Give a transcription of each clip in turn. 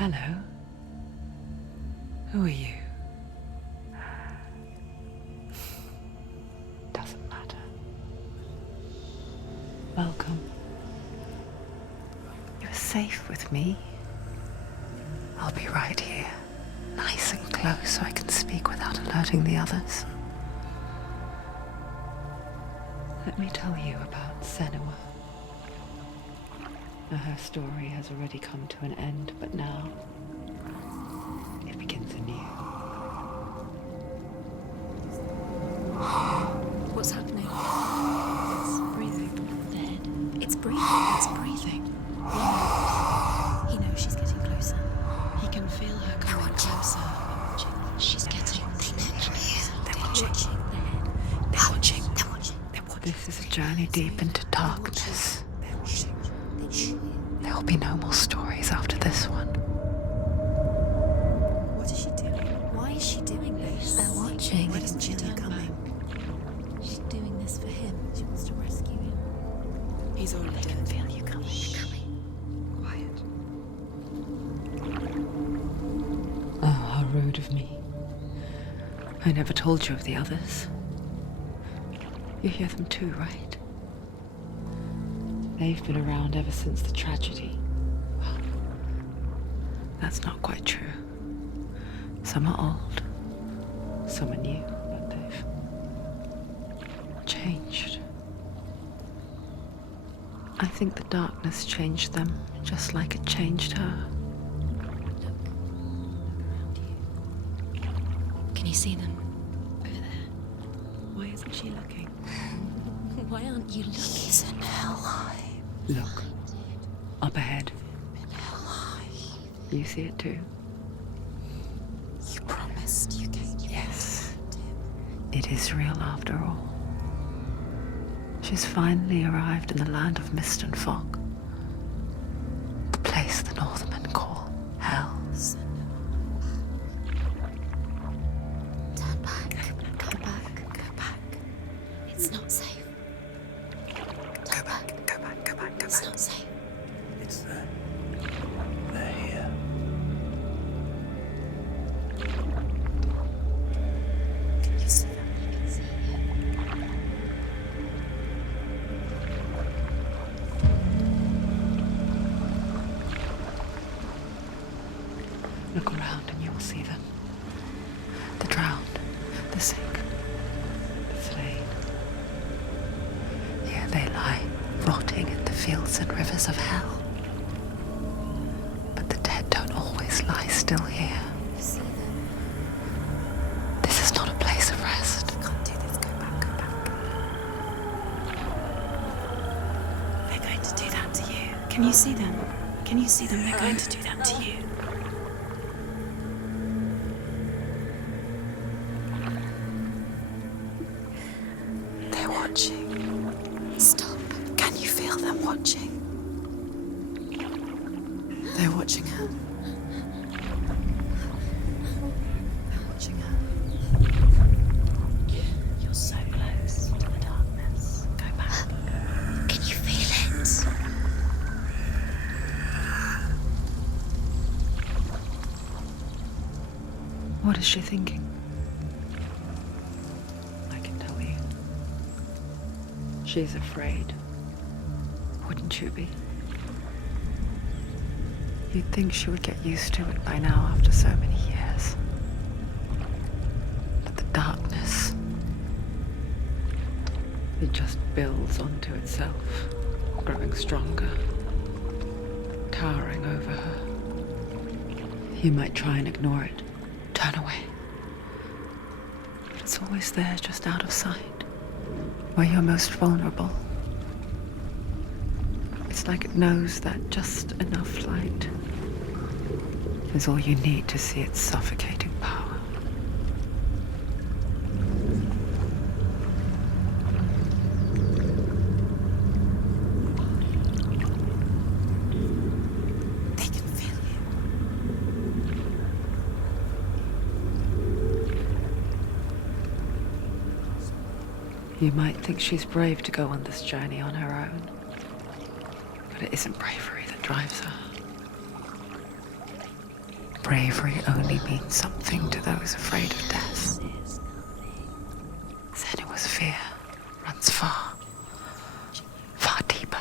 Hello. Who are you? Doesn't matter. Welcome. You're safe with me. I'll be right here, nice and close so I can speak without alerting the others. Let me tell you about Senua. Her story has already come to an end, but now it begins anew. What's happening? It's breathing. The head. It's breathing. It's breathing. Yeah. He knows she's getting closer. He can feel her coming closer. She's getting closer. They're watching. They're watching. They're watching. They're watching. This is a journey deep into darkness. There will be no more stories after this one. What is she doing? Why is she doing this? They're watching. Why doesn't she turn coming? She's doing this for him. She wants to rescue him. He's already dead. I can feel you coming. Quiet. Oh, how rude of me. I never told you of the others. You hear them too, right? They've been around ever since the tragedy. Well, that's not quite true. Some are old, some are new, but they've changed. I think the darkness changed them, just like it changed her. Can you see them? Over there. Why isn't she looking? Why aren't you looking? He's in hell. Look, up ahead. You see it too? You promised you gave me. Yes. It is real after all. She's finally arrived in the land of mist and fog. The place the Northmen call Hell. Turn back. Go back. Go back. It's not safe. Go back. Go back. Go back. Go back. It's not safe. It's there. They're here. Can you see them? I can see you. Look around and you will see them. The drowned, the sick, the slain. Here they lie, rotting in the fields and rivers of hell. But the dead don't always lie still here. You see them. This is not a place of rest. You can't do this. Go back. Go back. They're going to do that to you. Can you see them? Can you see them? They're going to do that to you. They're watching. Stop. Can you feel them watching? They're watching her. They're watching her. You're so close to the darkness. Go back. Can you feel it? What is she thinking? I can tell you. She's afraid. Wouldn't you be? You'd think she would get used to it by now after so many years. But the darkness, it just builds onto itself, growing stronger, towering over her. You might try and ignore it, turn away. It's always there, just out of sight, where you're most vulnerable. It's like it knows that just enough light is all you need to see its suffocating power. They can feel you. You might think she's brave to go on this journey on her own, but it isn't bravery that drives her. Bravery only means something to those afraid of death. Senua'S fear runs far, far deeper.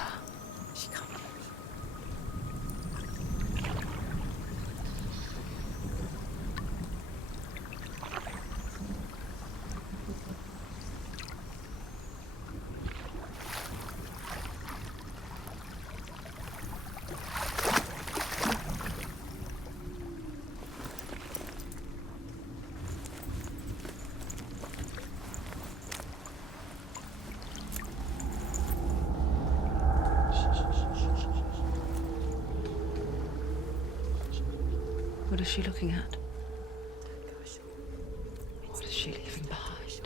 What is she looking at? What is she leaving behind?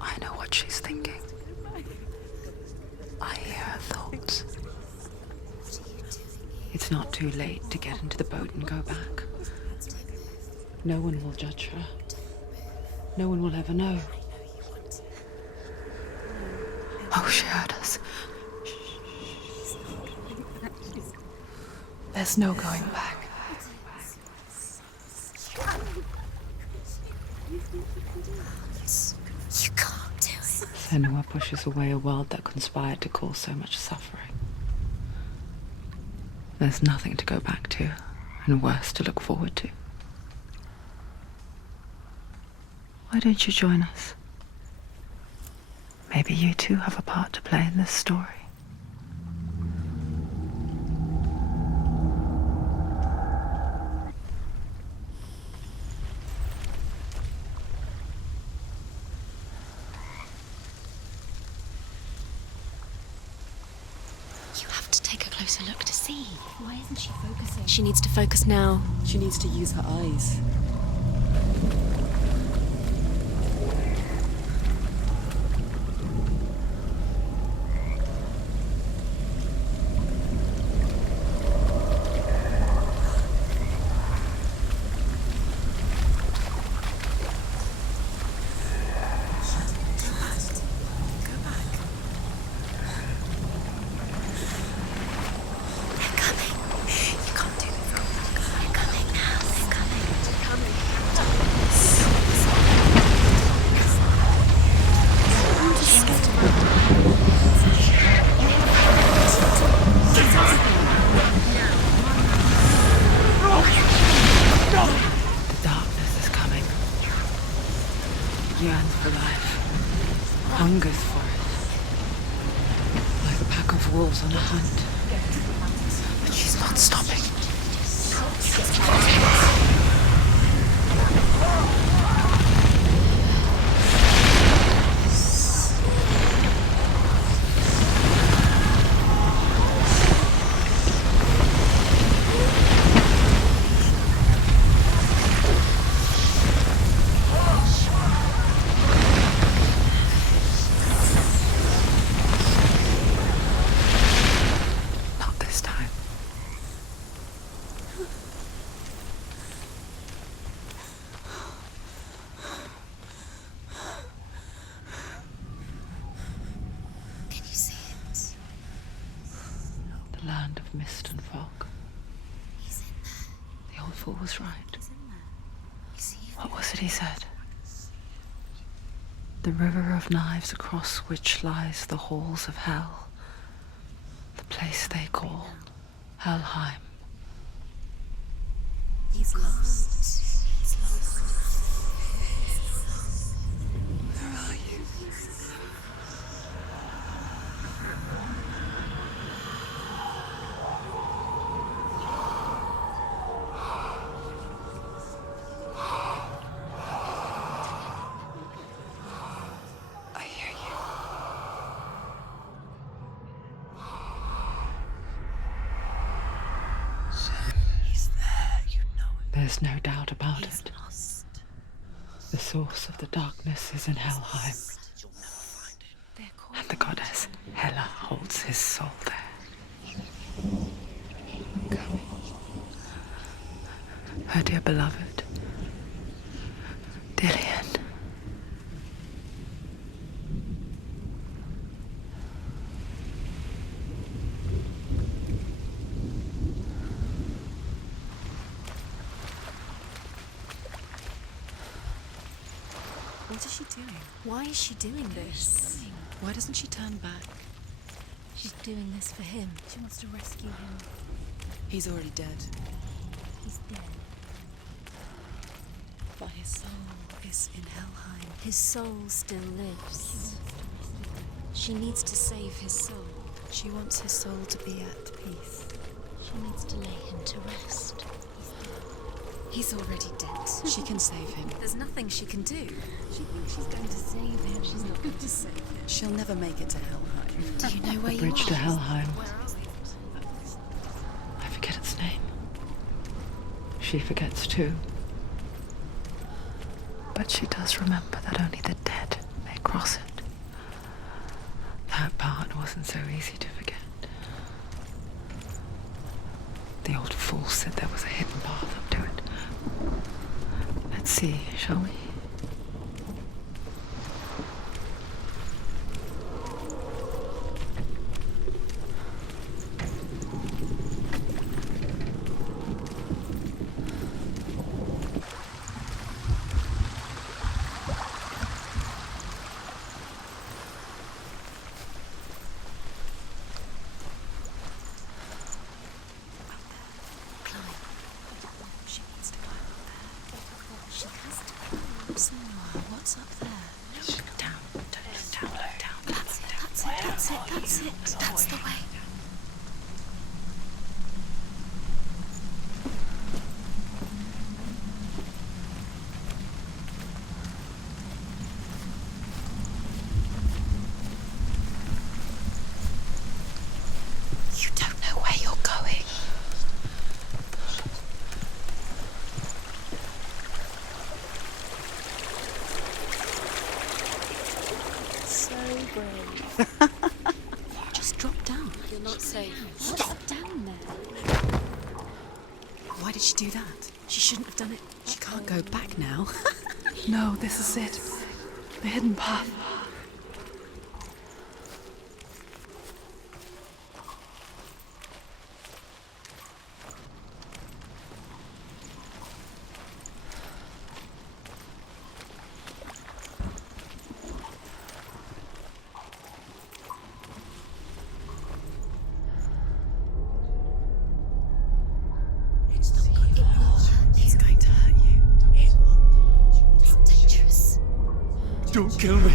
I know what she's thinking. I hear her thoughts. It's not too late to get into the boat and go back. No one will judge her. No one will ever know. Oh, she heard us. There's no going back. You can't do it. Senua pushes away a world that conspired to cause so much suffering. There's nothing to go back to, and worse to look forward to. Why don't you join us? Maybe you too have a part to play in this story. You have to take a closer look to see. Why isn't she focusing? She needs to focus now. She needs to use her eyes. The darkness is coming. It yearns for life, hungers for it, like a pack of wolves on a hunt. But she's not stopping. Not this time. Can you see it? The land of mist and fog. He's in there. The old fool was right. He's in there. You see him? What was it he said? The river of knives across which lies the halls of hell. The place they call Helheim. He's lost. He's lost. Where are you? I hear you. He's there, you know it. There's no doubt about it. Lost. The source of the darkness is in Helheim, You'll never find it. They're called. and the goddess Hela holds his soul there. Coming. Her dear beloved, Dillian. What is she doing? Why is she doing this? Why doesn't she turn back? She's doing this for him. She wants to rescue him. He's already dead. He's dead. But his soul is in Helheim. His soul still lives. She needs to save his soul. She wants his soul to be at peace. She needs to lay him to rest. He's already dead. She can save him. There's nothing she can do. She thinks she's going to save him. She's not going to save him. She'll never make it to Helheim. Do you know where you Bridge are? to Helheim. Where are we? I forget its name. She forgets too. But she does remember that only the dead may cross it. That part wasn't so easy to forget. The old fool said there was a hidden path up to it. Let's see, shall we? She needs to climb up there. She has to. Senua, what's up there? Down, down, down. That's it, that's it, that's it, that's it. That's the way. You don't know where you're going. So brave. Just drop down. You're not safe. What's down there? Why did she do that? She shouldn't have done it. She can't go back now. No, this is it. The hidden path. He's going to hurt you. It's dangerous. Don't kill me.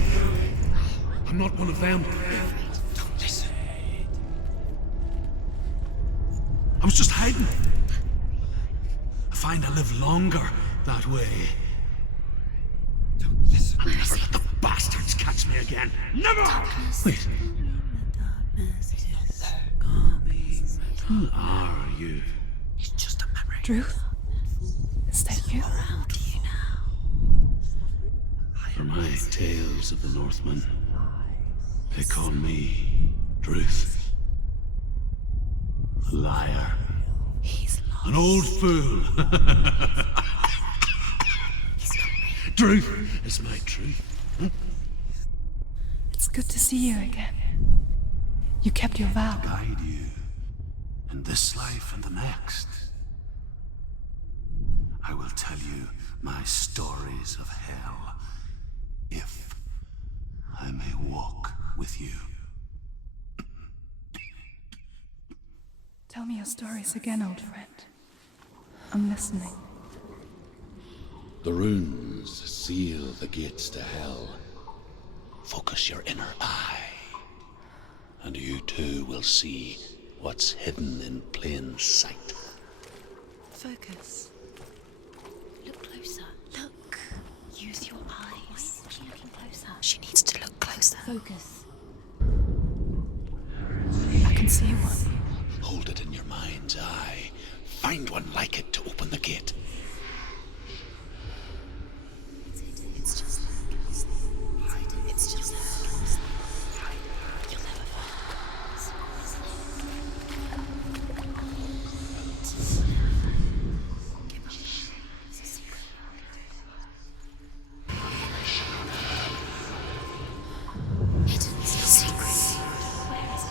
I'm not one of them. Don't listen. I was just hiding. I find I live longer that way. Don't listen. I'll never let the bastards catch me again. Never! Wait, who are you? It's just a memory. Ruth? Is that you? How do you know? For my tales of the Northmen, they call me Druth. A liar. He's lost. An old fool. Truth is my truth. It's good to see you again. You kept your vow. Guide you in this life and the next. I will tell you my stories of hell, if I may walk with you. Tell me your stories again, old friend. I'm listening. The runes seal the gates to hell. Focus your inner eye, and you too will see what's hidden in plain sight. Focus. Look closer. Look. Use your eyes. Why isn't she looking closer? She needs to look closer. Focus. I can see one. Hold it in your mind's eye. Find one like it to open the gate. It's just It's just You'll never give up. It's a secret. Hidden secret. Where is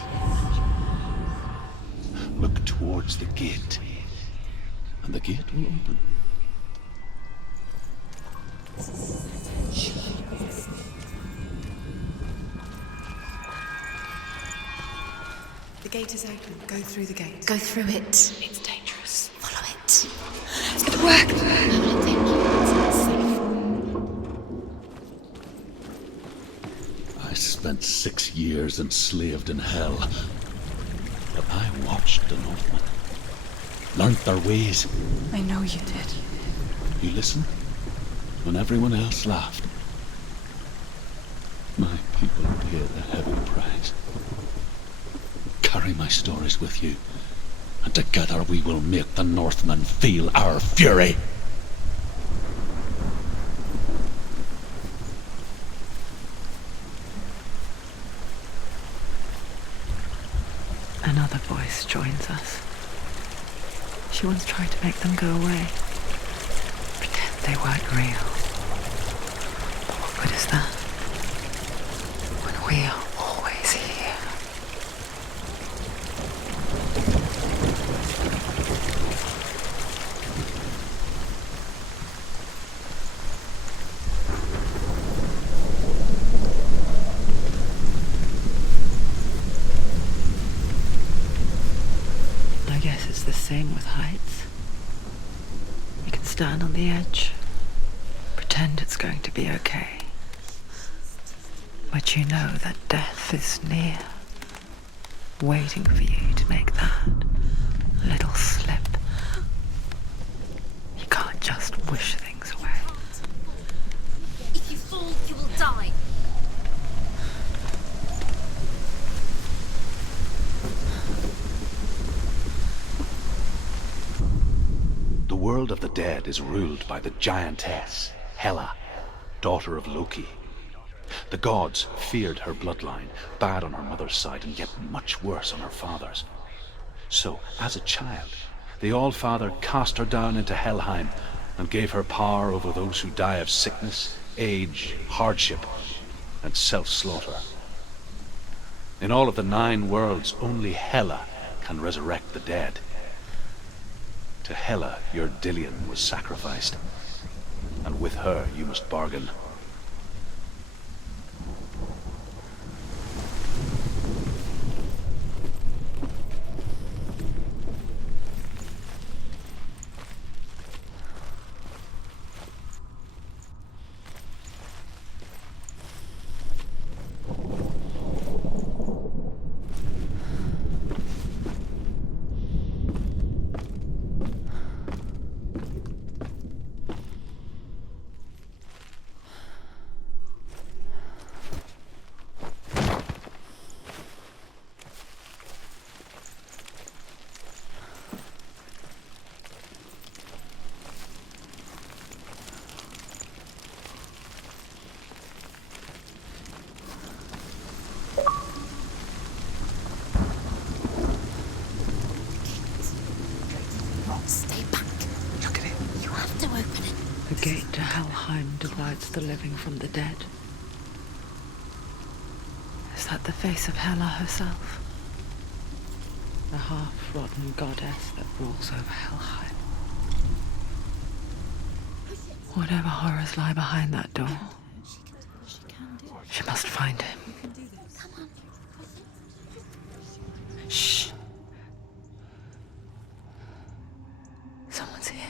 it? Look towards the gate, and the gate will open. The gate is open. Go through the gate. Go through it. It's dangerous. Follow it. It's gonna work. Where will it take you? It's not safe. I spent 6 years enslaved in hell. But I watched the Northmen. Learnt their ways. I know you did. You listened when everyone else laughed. My people paid a heavy price. Carry my stories with you, and together we will make the Northmen feel our fury. Another voice joins us. She once tried to make them go away. Pretend they weren't real. But what good is that? When we are always here. I guess it's the same with heights. You can stand on the edge, pretend it's going to be okay. But you know that death is near, waiting for you to make that little slip. You can't just wish things away. If you fall, you will die. The world of the dead is ruled by the giantess, Hela, daughter of Loki. The gods feared her bloodline, bad on her mother's side and yet much worse on her father's. So, as a child, the All-Father cast her down into Helheim and gave her power over those who die of sickness, age, hardship, and self-slaughter. In all of the 9 worlds, only Hela can resurrect the dead. To Hela, your Dillion was sacrificed, and with her you must bargain. Stay back. Look at it. You have to open it. The gate to Helheim divides the living from the dead. Is that the face of Hela herself? The half-rotten goddess that rules over Helheim. Whatever horrors lie behind that door, she must find him. Shh. Someone's here.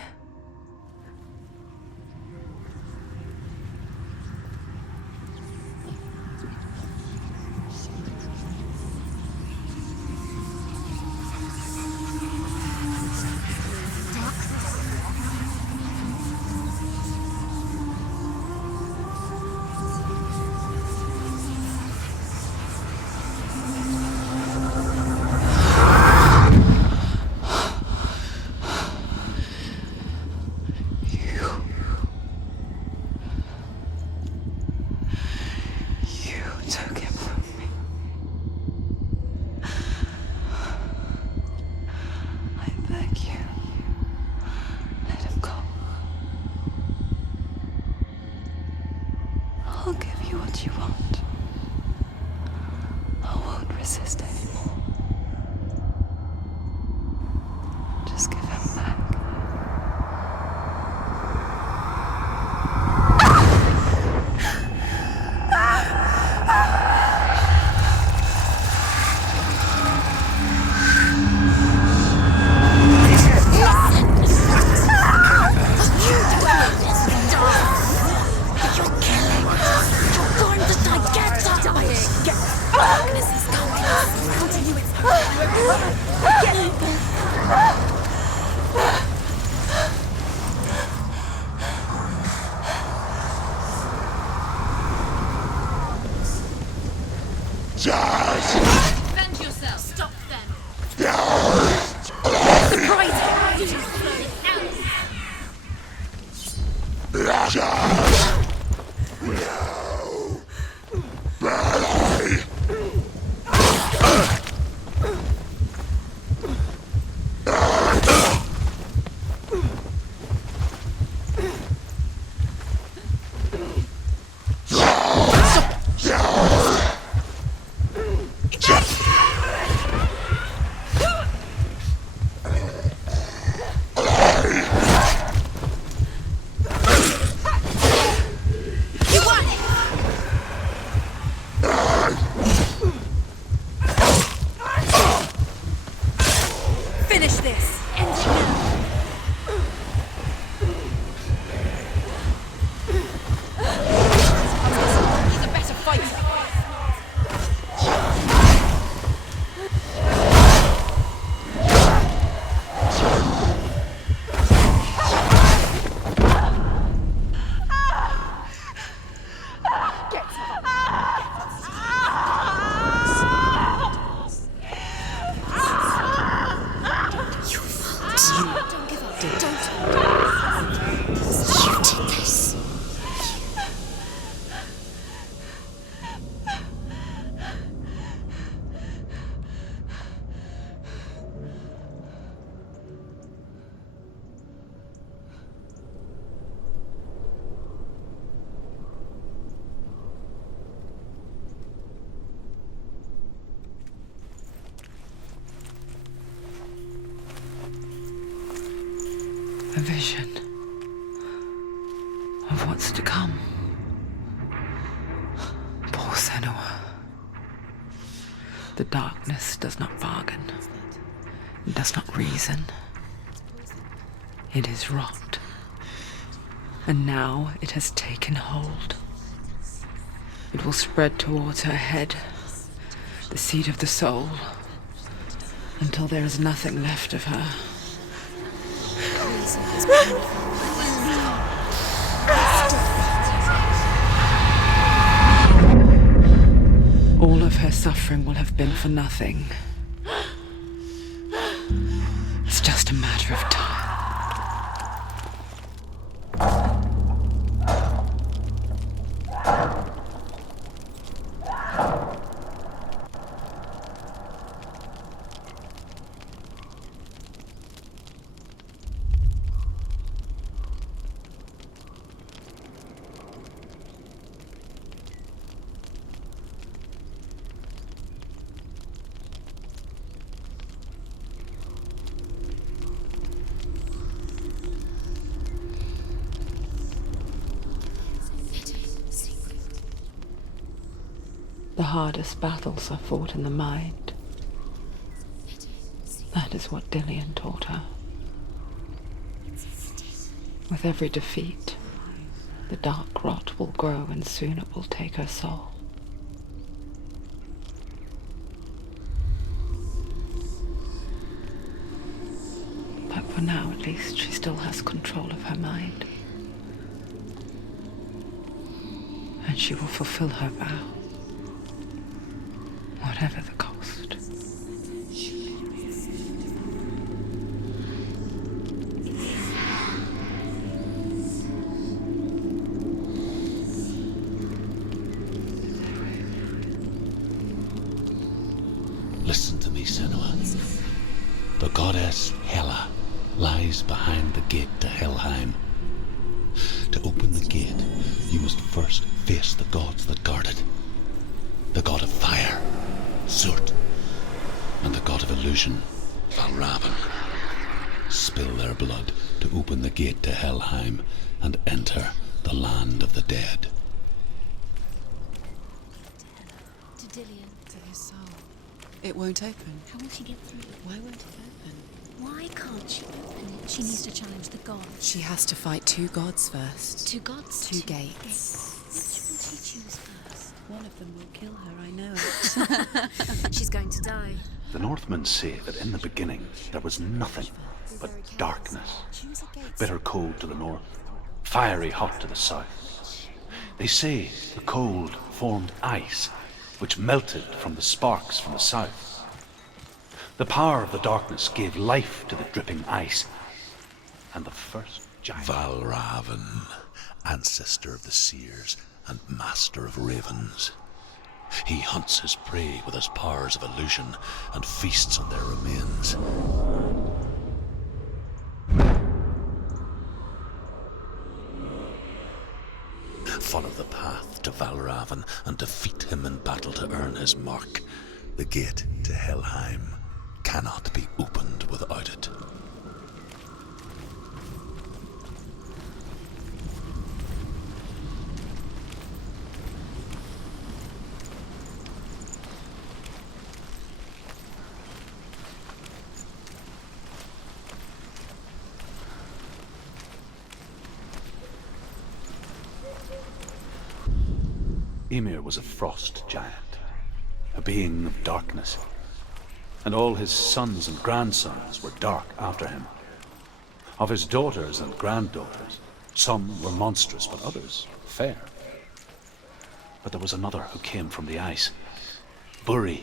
Defend yourself! Stop them! Surprise him! Too slow! Finish this! End it now! He's a better fighter! Don't give up. Don't. You did this. A vision of what's to come. Poor Senua. The darkness does not bargain. It does not reason. It is rot. And now it has taken hold. It will spread towards her head, the seat of the soul, until there is nothing left of her. All of her suffering will have been for nothing. It's just a matter of time. The hardest battles are fought in the mind. That is what Dillian taught her. With every defeat, the dark rot will grow and soon it will take her soul. But for now, at least, she still has control of her mind. And she will fulfill her vow. Whatever the cost. Listen to me, Senua. The goddess Hela lies behind the gate to Helheim. To open the gate, you must first face the gods that guard it. The god of fire, Surt, and the god of illusion, Valravan. Spill their blood to open the gate to Helheim and enter the land of the dead. To Dillian. To his soul. It won't open. How will she get through? Why won't it open? Why can't she open it? She needs to challenge the gods. She has to fight two gods first. Two gods? Two gates. Which will she choose first? One of them will kill her, I know it. She's going to die. The Northmen say that in the beginning there was nothing but darkness. Bitter cold to the north, fiery hot to the south. They say the cold formed ice, which melted from the sparks from the south. The power of the darkness gave life to the dripping ice, and the first giant... Valravan, ancestor of the seers and master of ravens. He hunts his prey with his powers of illusion and feasts on their remains. Follow the path to Valravan and defeat him in battle to earn his mark. The gate to Helheim cannot be opened without it. Ymir was a frost giant, a being of darkness, and all his sons and grandsons were dark after him. Of his daughters and granddaughters, some were monstrous, but others fair. But there was another who came from the ice. Buri.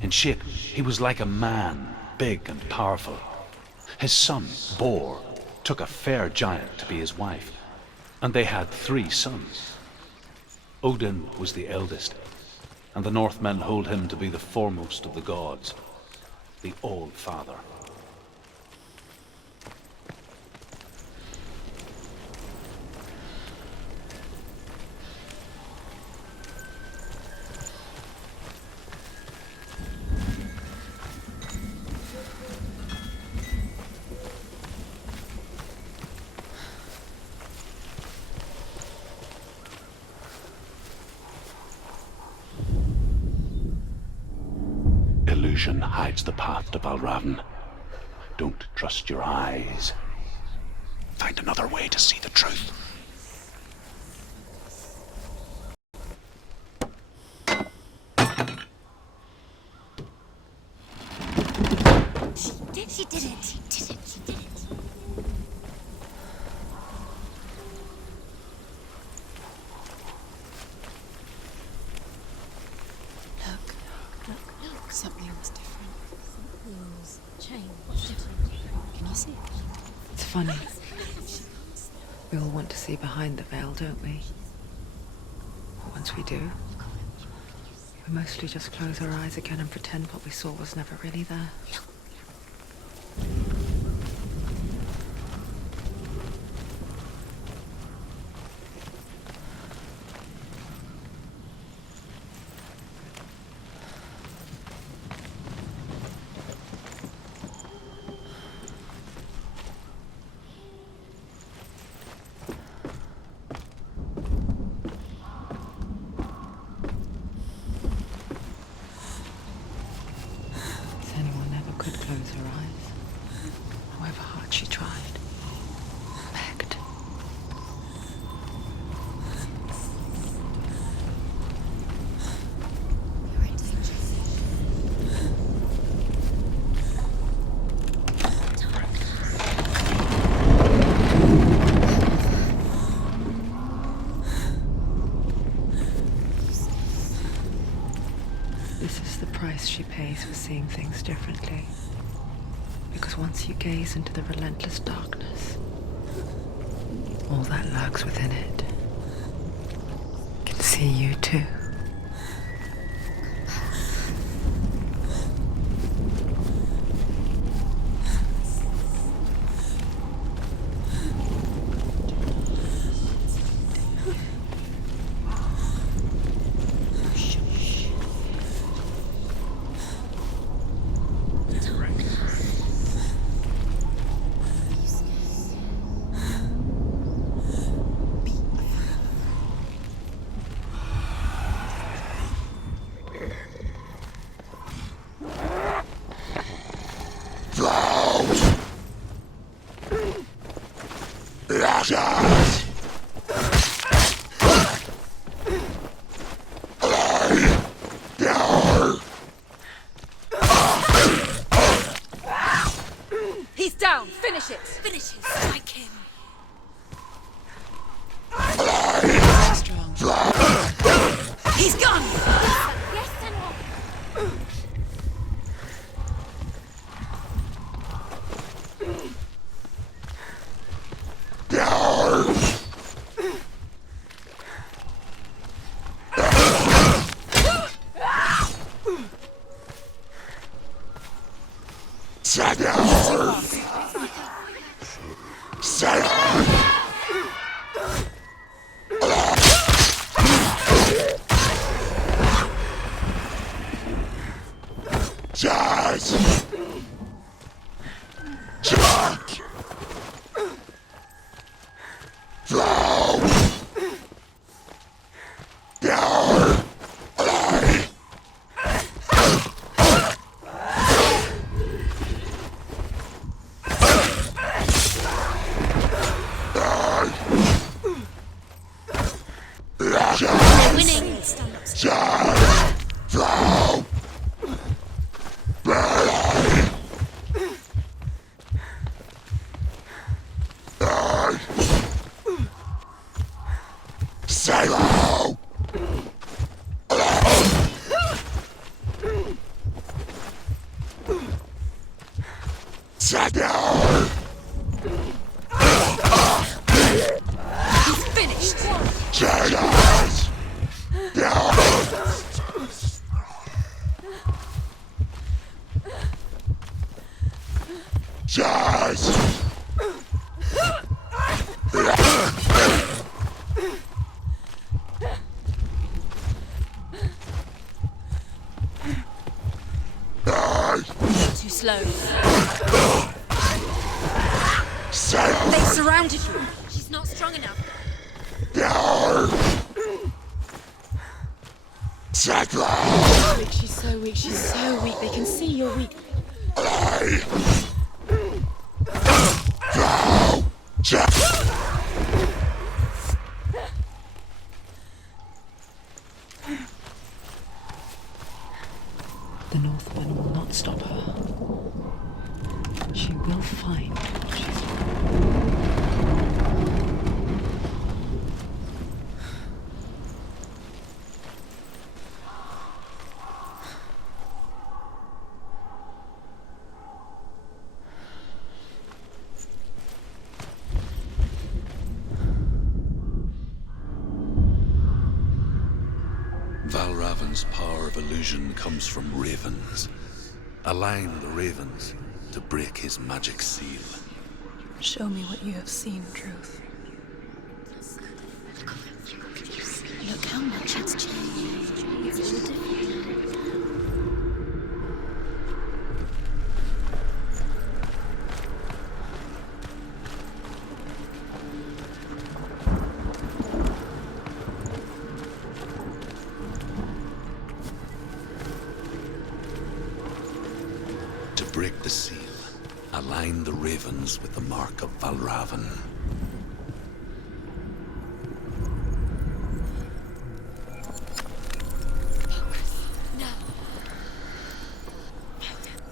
In shape, he was like a man, big and powerful. His son, Bor, took a fair giant to be his wife, and they had 3 sons. Odin was the eldest, and the Northmen hold him to be the foremost of the gods, the All-Father. Illusion hides the path to Valravan. Don't trust your eyes. Find another way to see the truth. She did it. She did it. She did it. Look, something's different. Something's changed. Can you see it? It's funny. We all want to see behind the veil, don't we? Once we do, we mostly just close our eyes again and pretend what we saw was never really there. Senua never could close her eyes, however hard she tried, begged. You're in danger. This is the price she pays for seeing things differently. Because once you gaze into the relentless darkness, all that lurks within it can see you too. Finish it! Finish him! Strike him! Strong. He's gone! Yes, Senua. Winning. He's finished! Too slow. They've surrounded you. She's not strong enough. Weak, she's so weak, she's so weak. They can see you're weak. The Northman will not stop her. She will find what she's looking Valravan's power of illusion comes from ravens. Align the ravens to break his magic seal. Show me what you have seen, Truth. Look how much it's changed. It's all different. To break the seal, align the ravens with the mark of Valravan.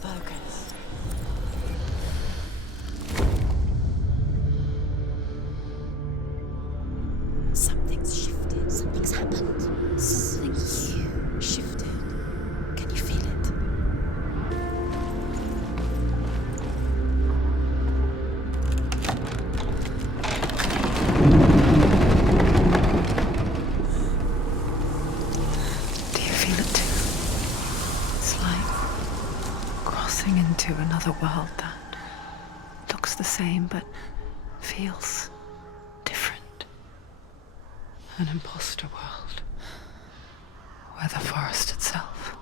Focus. Something's shifted. Something's happened. Something huge. Shifted. Can you feel it? Do you feel it too? It's like crossing into another world that looks the same but feels different. An imposter world where the forest itself